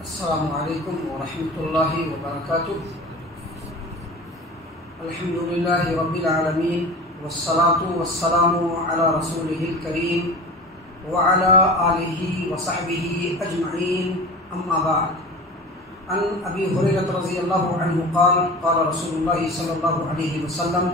السلام علیکم ورحمۃ اللہ وبرکاتہ۔ الحمد للہ رب العالمین والصلاة والسلام علی رسولہ الکریم وعلی آلہ وصحبہ اجمعین، اما بعد۔ عن ابی ہریرہ رضی اللہ عنہ قال قال رسول اللہ صلی اللہ علیہ وسلم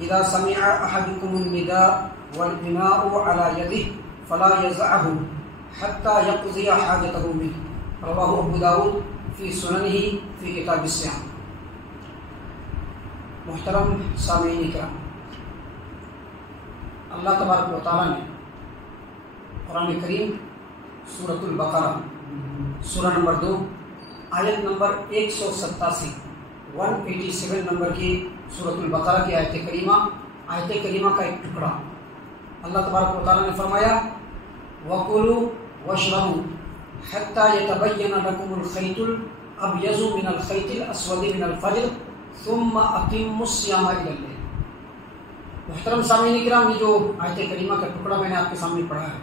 اذا سمع احدکم النداء والاناء علی یدہ فلا یزعه حتى يقضي حاجته منه، رواه ابو داود فی سننہ فی کتاب الصیام۔ محترم سامعین کرام، اللہ تبارک و تعالیٰ نے قرآن کریم سورۃ البقرہ سورہ نمبر 2 آیت نمبر 187 نمبر کی سورۃ البقرہ کی آیت کریمہ کا ایک ٹکڑا اللہ تبارک و تعالیٰ نے فرمایا وَكُلُوا وَاشْرَبُوا حَتَّى يَتَبَيَّنَ لَكُمُ الْخَيْطُ الْأَبْيَضُ مِنَ الْخَيْطِ الْأَسْوَدِ مِنَ الْفَجْرِ ثُمَّ أَتِمُّوا الصِّيَامَ إِلَى اللَّيْلِ۔ محترم سامعین کرام، یہ جو آیت کریمہ کا ٹکڑا میں نے آپ کے سامنے پڑھا ہے،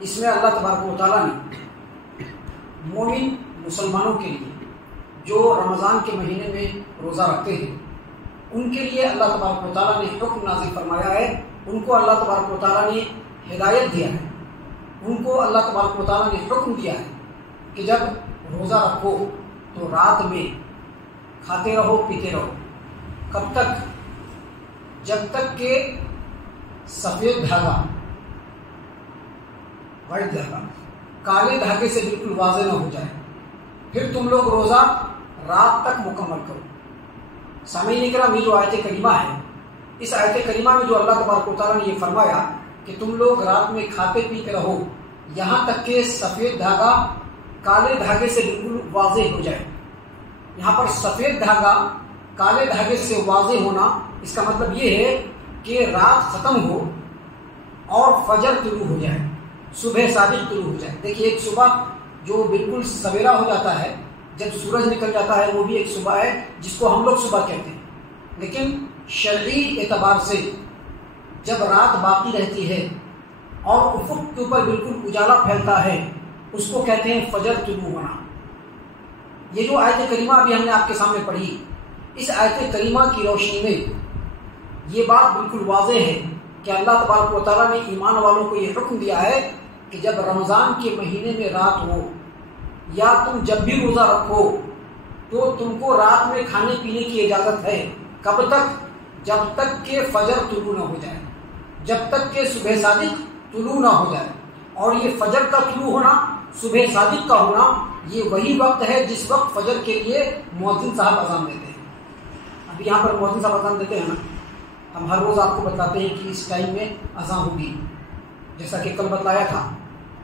اس میں اللہ تبارک و تعالیٰ نے مومن مسلمانوں کے لیے جو رمضان کے مہینے میں روزہ رکھتے ہیں ان کے لیے اللہ تبارک و تعالیٰ نے حکم نازل فرمایا ہے، ان کو اللہ تبارک و تعالیٰ نے ہدایت دیا ہے، ان کو اللہ تبارک و تعالیٰ نے حکم دیا ہے کہ جب روزہ رکھو تو رات میں کھاتے رہو پیتے رہو۔ کب تک؟ جب تک کہ سفید دھاگا، وائٹ دھاگا کالے دھاگے سے بالکل واضح نہ ہو جائے، پھر تم لوگ روزہ رات تک مکمل کرو۔ سامعین کرام، یہ جو آیت کریمہ ہے، اس آیت کریمہ میں جو اللہ تبارک و تعالیٰ نے یہ فرمایا کہ تم لوگ رات میں کھاتے پیتے رہو یہاں تک کہ سفید دھاگا کالے دھاگے سے بالکل واضح ہو جائے۔ یہاں پر سفید دھاگا کالے دھاگے سے واضح ہونا، اس کا مطلب یہ ہے کہ رات ختم ہو اور فجر طلوع ہو جائے، صبح صادق طلوع ہو جائے۔ دیکھیے، ایک صبح جو بالکل سویرا ہو جاتا ہے، جب سورج نکل جاتا ہے، وہ بھی ایک صبح ہے جس کو ہم لوگ صبح کہتے ہیں، لیکن شرعی اعتبار سے جب رات باقی رہتی ہے اور افق کے اوپر بالکل اجالا پھیلتا ہے، اس کو کہتے ہیں فجر طلوع ہونا۔ یہ جو آیت کریمہ ابھی ہم نے آپ کے سامنے پڑھی، اس آیت کریمہ کی روشنی میں یہ بات بالکل واضح ہے کہ اللہ تبارک و تعالیٰ نے ایمان والوں کو یہ حکم دیا ہے کہ جب رمضان کے مہینے میں رات ہو یا تم جب بھی روزہ رکھو تو تم کو رات میں کھانے پینے کی اجازت ہے۔ کب تک؟ جب تک کہ فجر طلوع نہ ہو جائے، جب تک کہ صبح صادق طلوع نہ ہو جائے۔ اور یہ فجر کا طلوع ہونا، صبح صادق کا ہونا، یہ وہی وقت ہے جس وقت فجر کے لیے مؤذن صاحب اذان دیتے ہیں۔ اب یہاں پر مؤذن صاحب اذان دیتے ہیں نا، ہم ہر روز آپ کو بتاتے ہیں کہ اس ٹائم میں اذان ہوگی، جیسا کہ کل بتلایا تھا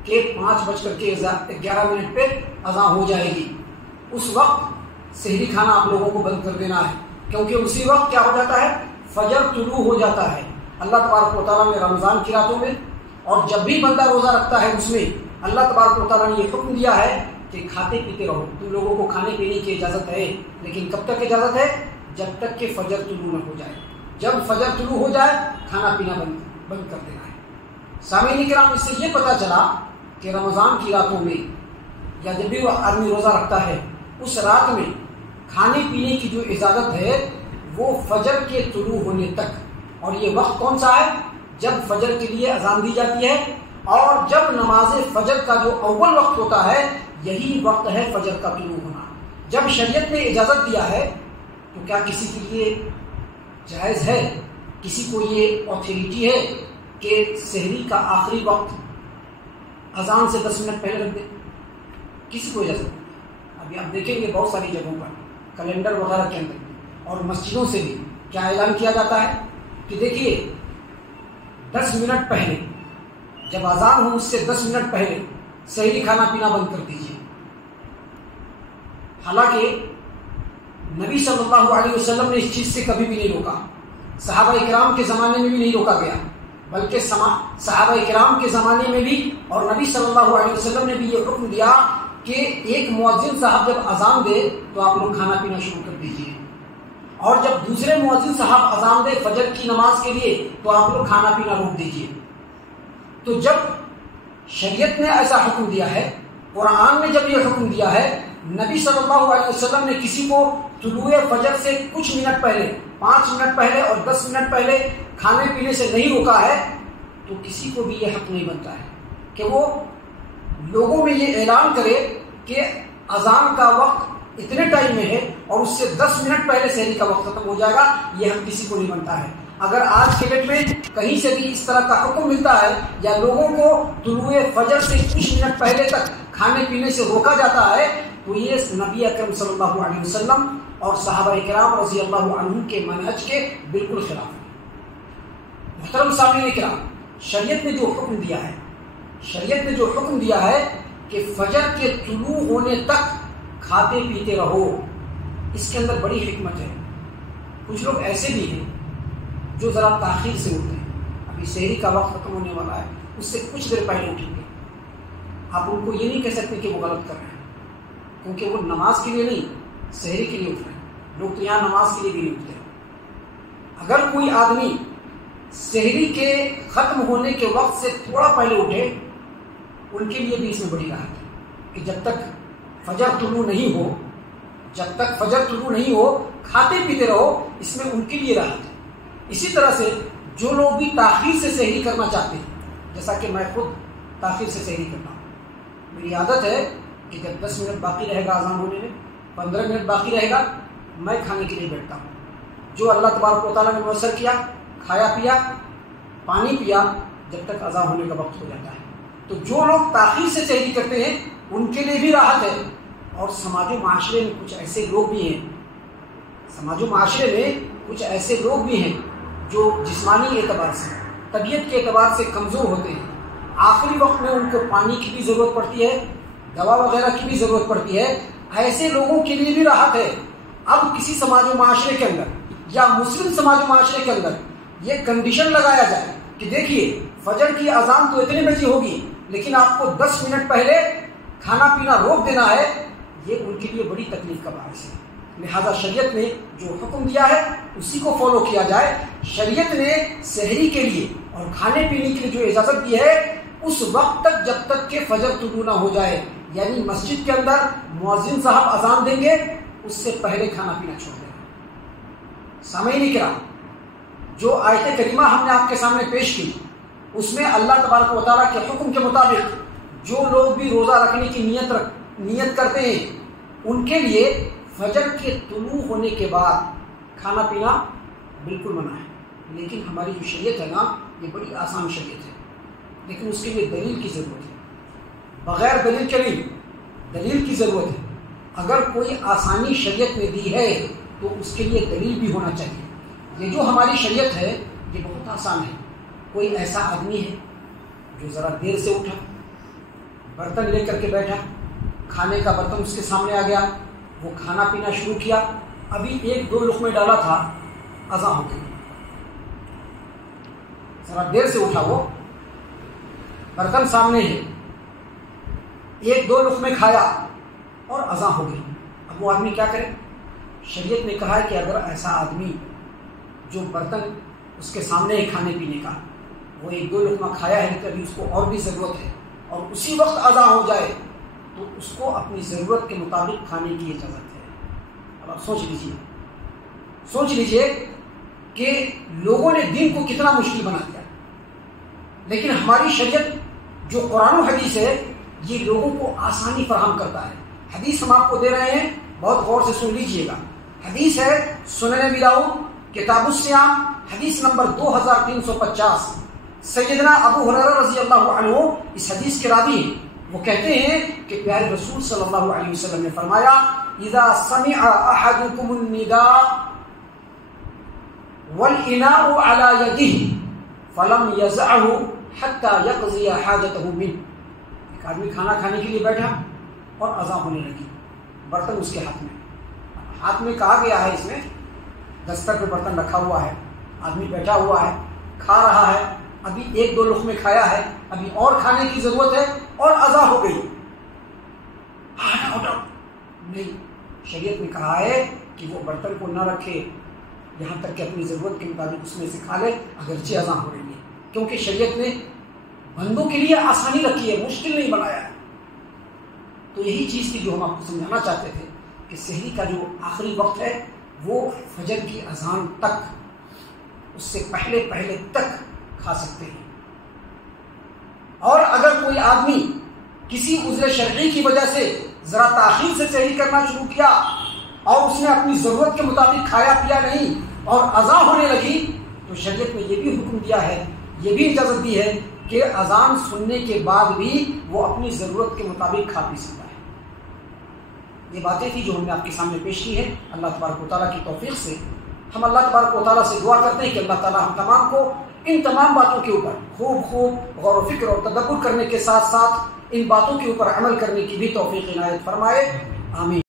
کہ 5:11 پہ اذان ہو جائے گی۔ اس وقت سحری کھانا آپ لوگوں کو بند کر دینا ہے، کیونکہ اسی وقت کیا ہو جاتا ہے؟ فجر طلوع ہو جاتا ہے۔ اللہ تبارک و تعالیٰ نے رمضان کی راتوں میں اور جب بھی بندہ روزہ رکھتا ہے اس میں اللہ تبارک و تعالیٰ نے یہ حکم دیا ہے کہ کھاتے پیتے رہو، تم لوگوں کو کھانے پینے کی اجازت ہے، لیکن کب تک اجازت ہے؟ جب تک کہ فجر طلوع نہ ہو جائے۔ جب فجر طلوع ہو جائے کھانا پینا بند کر دینا ہے۔ سامعین کرام، اس سے یہ پتہ چلا کہ رمضان کی راتوں میں یا جب بھی وہ آدمی روزہ رکھتا ہے اس رات میں کھانے پینے کی جو اجازت ہے وہ فجر کے طلوع ہونے تک۔ اور یہ وقت کون سا ہے؟ جب فجر کے لیے اذان دی جاتی ہے اور جب نماز فجر کا جو اول وقت ہوتا ہے یہی وقت ہے فجر کا طلوع ہونا۔ جب شریعت نے اجازت دیا ہے تو کیا کسی کے لیے جائز ہے، کسی کو یہ اتھارٹی ہے کہ سحری کا آخری وقت اذان سے 10 منٹ پہلے رکھ دیں؟ کسی کو اجازت نہیں۔ ابھی آپ دیکھیں گے بہت ساری جگہوں پر کیلنڈر وغیرہ کے اندر اور مسجدوں سے بھی کیا اعلان کیا جاتا ہے کہ دیکھیے 10 منٹ پہلے، جب اذان ہو اس سے 10 منٹ پہلے سحری کھانا پینا بند کر دیجیے۔ حالانکہ نبی صلی اللہ علیہ وسلم نے اس چیز سے کبھی بھی نہیں روکا، صحابہ کرام کے زمانے میں بھی نہیں روکا گیا، بلکہ صحابہ کرام کے زمانے میں بھی اور نبی صلی اللہ علیہ وسلم نے بھی یہ حکم دیا کہ ایک مؤذن صاحب جب اذان دے تو آپ لوگ کھانا پینا شروع کر دیجیے، اور جب دوسرے مؤذن صاحب اذان دے فجر کی نماز کے لیے تو آپ لوگ کھانا پینا روک دیجیے۔ تو جب شریعت نے ایسا حکم دیا ہے قرآن نے جب یہ حکم دیا ہے، نبی صلی اللہ علیہ وسلم نے کسی کو طلوع فجر سے کچھ منٹ پہلے، 5 منٹ پہلے اور 10 منٹ پہلے کھانے پینے سے نہیں روکا ہے، تو کسی کو بھی یہ حق نہیں بنتا ہے کہ وہ لوگوں میں یہ اعلان کرے کہ اذان کا وقت اتنے ٹائم میں ہے اور اس سے 10 منٹ پہلے سحری کا وقت ختم ہو جائے گا. یہ حق کسی کو نہیں بنتا ہے. اگر آج کے ڈیٹ میں کہیں سے بھی اس طرح کا حکم ملتا ہے یا لوگوں کو طلوع فجر سے کچھ منٹ پہلے تک کھانے پینے سے روکا جاتا ہے، تو یہ نبی اکرم صلی اللہ علیہ وسلم اور صحابہ کرام رضی اللہ عنہم کے منہج کے بالکل خلاف ہے. محترم سامعین کرام، شریعت نے جو حکم دیا ہے کہ فجر کے طلوع ہونے تک کھاتے پیتے رہو، اس کے اندر بڑی حکمت ہے. کچھ لوگ ایسے بھی ہیں جو ذرا تاخیر سے اٹھتے ہیں. ابھی سحری کا وقت ختم ہونے والا ہے، اس سے کچھ دیر پہلے اٹھیں گے. آپ ان کو یہ نہیں کہہ سکتے کہ وہ غلط کر رہے ہیں، کیونکہ وہ نماز کے لیے نہیں، سحری کے لیے اٹھ رہے ہیں. لوگ تو یہاں نماز کے لیے بھی نہیں اٹھتے. اگر کوئی آدمی سحری کے ختم ہونے کے وقت سے تھوڑا پہلے اٹھے، ان کے لیے بھی اس میں بڑی راحت ہے کہ جب تک فجر طلوع نہیں ہو کھاتے پیتے رہو. اس میں ان کے لیے راحت ہے. اسی طرح سے جو لوگ بھی تاخیر سے سحری کرنا چاہتے ہیں، جیسا کہ میں خود تاخیر سے سحری کرتا ہوں، میری عادت ہے کہ جب 10 منٹ باقی رہے گا اذان ہونے میں، 15 منٹ باقی رہے گا، میں کھانے کے لیے بیٹھتا ہوں. جو اللہ تبارک و تعالیٰ نے میسر کیا، کھایا پیا، پانی پیا، جب تک اذان ہونے کا وقت ہو جاتا ہے. تو جو لوگ تاخیر سے سحری کرتے ہیں ان کے لیے بھی راحت ہے. اور سماج و معاشرے میں کچھ ایسے لوگ بھی ہیں جو جسمانی اعتبار سے، طبیعت کے اعتبار سے کمزور ہوتے ہیں. آخری وقت میں ان کو پانی کی بھی ضرورت پڑتی ہے، دوا وغیرہ کی بھی ضرورت پڑتی ہے. ایسے لوگوں کے لیے بھی راحت ہے. اب کسی سماج و معاشرے کے اندر یا مسلم سماج و معاشرے کے اندر یہ کنڈیشن لگایا جائے کہ دیکھیے فجر کی اذان تو اتنے بجے ہوگی، لیکن آپ کو 10 منٹ پہلے کھانا پینا روک دینا ہے، یہ ان کے لیے بڑی تکلیف کا باعث ہے. لہذا شریعت نے جو حکم دیا ہے اسی کو فالو کیا جائے. شریعت نے سحری کے لیے اور کھانے پینے کے لیے جو اجازت دی ہے، اس وقت تک جب تک کہ فجر طلوع نہ ہو جائے، یعنی مسجد کے اندر مؤذن صاحب اذان دیں گے اس سے پہلے کھانا پینا چھوڑ دیں. سامعین کرام، جو آیت کریمہ ہم نے آپ کے سامنے پیش کی، اس میں اللہ تبارک و تعالیٰ کے حکم کے مطابق جو لوگ بھی روزہ رکھنے کی نیت کرتے ہیں، ان کے لیے فجر کے طلوع ہونے کے بعد کھانا پینا بالکل منع ہے. لیکن ہماری جو شریعت ہے نا، یہ بڑی آسان شریعت ہے، لیکن اس کے لیے دلیل کی ضرورت ہے. بغیر دلیل کے نہیں، دلیل کی ضرورت ہے. اگر کوئی آسانی شریعت نے دی ہے تو اس کے لیے دلیل بھی ہونا چاہیے. یہ جو ہماری شریعت ہے یہ بہت آسان ہے. کوئی ایسا آدمی ہے جو ذرا دیر سے اٹھا، برتن لے کر کے بیٹھا، کھانے کا برتن اس کے سامنے آ گیا، وہ کھانا پینا شروع کیا، ابھی 1-2 لقمے ڈالا تھا، اذان ہو گئی. ذرا دیر سے اٹھا، وہ برتن سامنے ہے، 1-2 لقمے کھایا اور اذان ہو گئی. اب وہ آدمی کیا کرے؟ شریعت نے کہا ہے کہ اگر ایسا آدمی جو برتن اس کے سامنے ہے کھانے پینے کا، وہ 1-2 لقمہ کھایا ہے، کبھی اس کو اور بھی ضرورت ہے اور اسی وقت اذان ہو جائے تو اس کو اپنی ضرورت کے مطابق کھانے کی اجازت ہے. اب آپ سوچ لیجئے کہ لوگوں نے دین کو کتنا مشکل بنا دیا، لیکن ہماری شریعت جو قرآن و حدیث ہے یہ لوگوں کو آسانی فراہم کرتا ہے. حدیث ہم آپ کو دے رہے ہیں، بہت غور سے سن لیجئے گا. حدیث ہے سنن ابی داؤد کتاب الصیام، حدیث نمبر 2350. سیدنا ابو ہریرہ رضی اللہ عنہ اس حدیث کے راوی ہیں. وہ کہتے ہیں کہ پیارے رسول صلی اللہ علیہ وسلم نے فرمایا، اذا سمع احدكم النداء والاناء على يده فلم يزعه حتى يقضي حاجته منه. ایک آدمی کھانا کھانے کے لیے بیٹھا اور اذان ہونے لگی، برتن اس کے ہاتھ میں کہا گیا ہے، اس میں دستر پہ برتن رکھا ہوا ہے، آدمی بیٹھا ہوا ہے، کھا رہا ہے، ابھی 1-2 لقمے کھایا ہے، ابھی اور کھانے کی ضرورت ہے اور اذان ہو گئی. نہیں، شریعت نے کہا ہے کہ وہ برتن کو نہ رکھے یہاں تک کہ اپنی ضرورت کے مطابق اس میں سے کھا لے، اگرچہ اذان ہو رہی ہے. کیونکہ شریعت نے بندوں کے لیے آسانی رکھی ہے، مشکل نہیں بنایا ہے. تو یہی چیز تھی جو ہم آپ کو سمجھانا چاہتے تھے کہ سحری کا جو آخری وقت ہے وہ فجر کی اذان تک، اس سے پہلے پہلے تک کھا سکتے ہیں۔ اور اگر کوئی آدمی کسی عذر شرعی کی وجہ سے ذرا تاخیر سے سحری کرنا شروع کیا اور اس نے اپنی ضرورت کے مطابق کھایا پیا نہیں اور اذان ہونے لگی، تو شریعت نے یہ بھی حکم دیا ہے، یہ بھی اجازت دی ہے کہ اذان سننے کے بعد بھی وہ اپنی ضرورت کے مطابق کھا پی سکتا ہے۔ یہ باتیں تھی جو ہم نے آپ کے سامنے پیش کی ہے۔ اللہ تبارک و تعالیٰ کی توفیق سے ہم اللہ تبارک و تعالیٰ سے دعا کرتے ہیں کہ اللہ تعالیٰ ہم تمام کو ان تمام باتوں کے اوپر خوب غور و فکر اور تدبر کرنے کے ساتھ ساتھ ان باتوں کے اوپر عمل کرنے کی بھی توفیق عنایت فرمائے، آمین۔